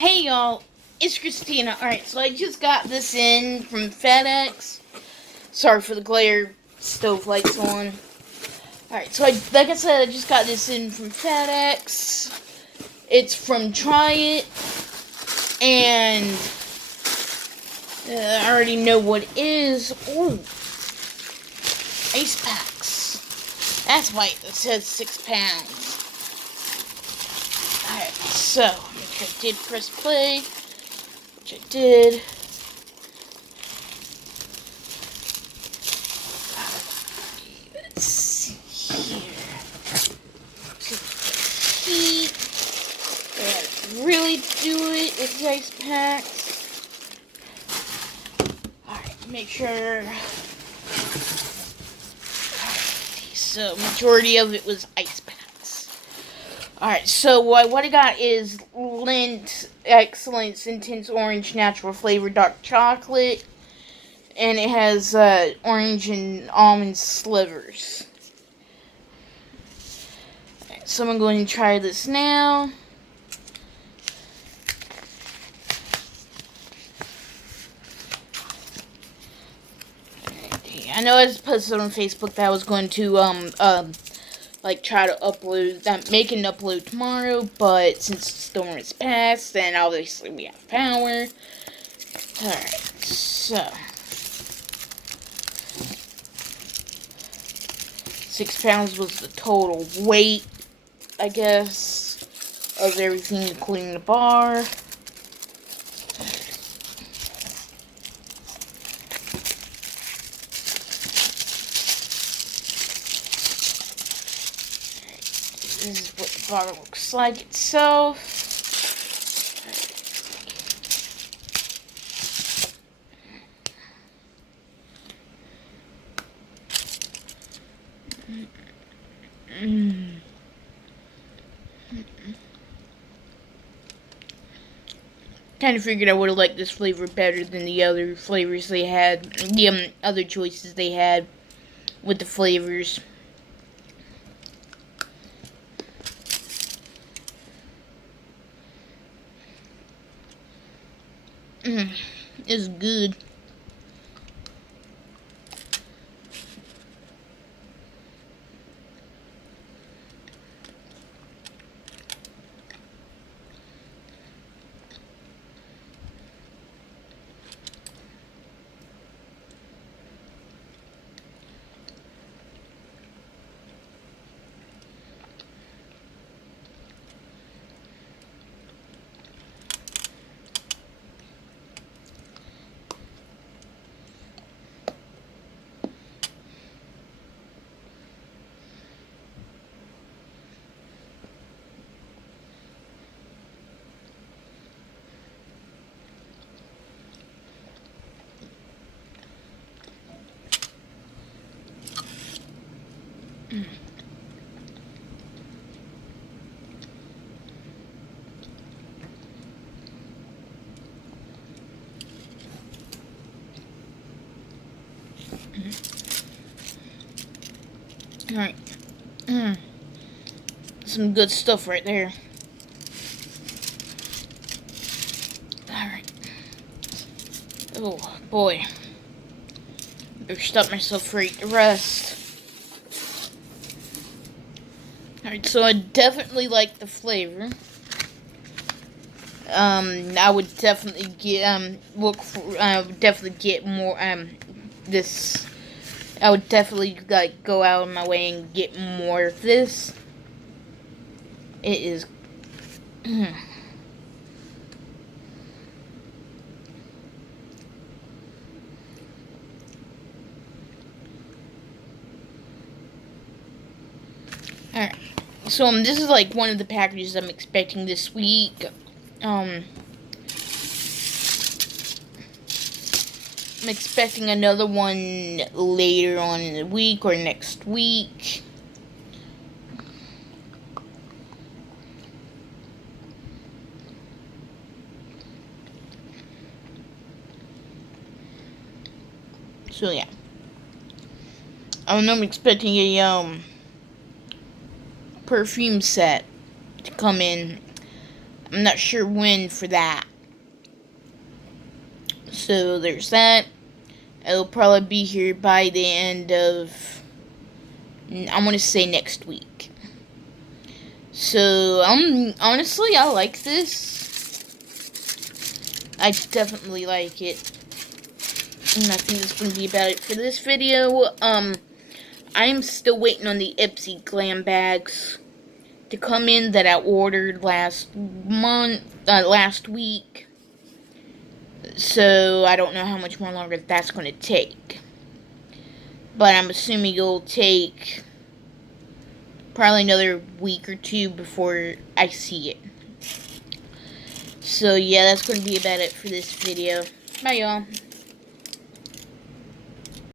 Hey y'all, it's Christina. Alright, so I just got this in from FedEx. Sorry for the glare, stove lights on. Alright, so like I said, I just got this in from FedEx. It's from Tryit, and I already know what it is. Ooh, ice packs. That's why it says 6 pounds. Alright, so, which I did press play, which I did. Let's see here. Heat. Really do it with the ice packs. Alright, make sure. So, majority of it was ice packs. Alright, so what I got is Lindt Excellence Intense Orange Natural Flavor Dark Chocolate. And it has orange and almond slivers. Alright, so I'm going to try this now. I know I just posted on Facebook that I was going to like try to upload, make an upload tomorrow, but since the storm is past, then obviously we have power. Alright, so 6 pounds was the total weight, I guess, of everything, including the bar. This is what the bar looks like itself. Kind of figured I would have liked this flavor better than the other flavors they had, the other choices they had with the flavors. It's good. Alright. Some good stuff right there. Alright. Oh, boy. Better stop myself for eat the rest. Alright, so I definitely like the flavor. I would definitely get, I would definitely get more, this. I would definitely, like, go out of my way and get more of this. It is. Alright. So, this is, like, one of the packages I'm expecting this week. I'm expecting another one later on in the week or next week. So yeah. I'm expecting a perfume set to come in. I'm not sure when for that. So there's that. It'll probably be here by the end of, I want to say next week. So, honestly, I like this. I definitely like it. And I think that's going to be about it for this video. I'm still waiting on the Ipsy glam bags to come in that I ordered last week. So, I don't know how much more longer that's going to take. But I'm assuming it'll take probably another week or two before I see it. So, yeah, that's going to be about it for this video. Bye, y'all.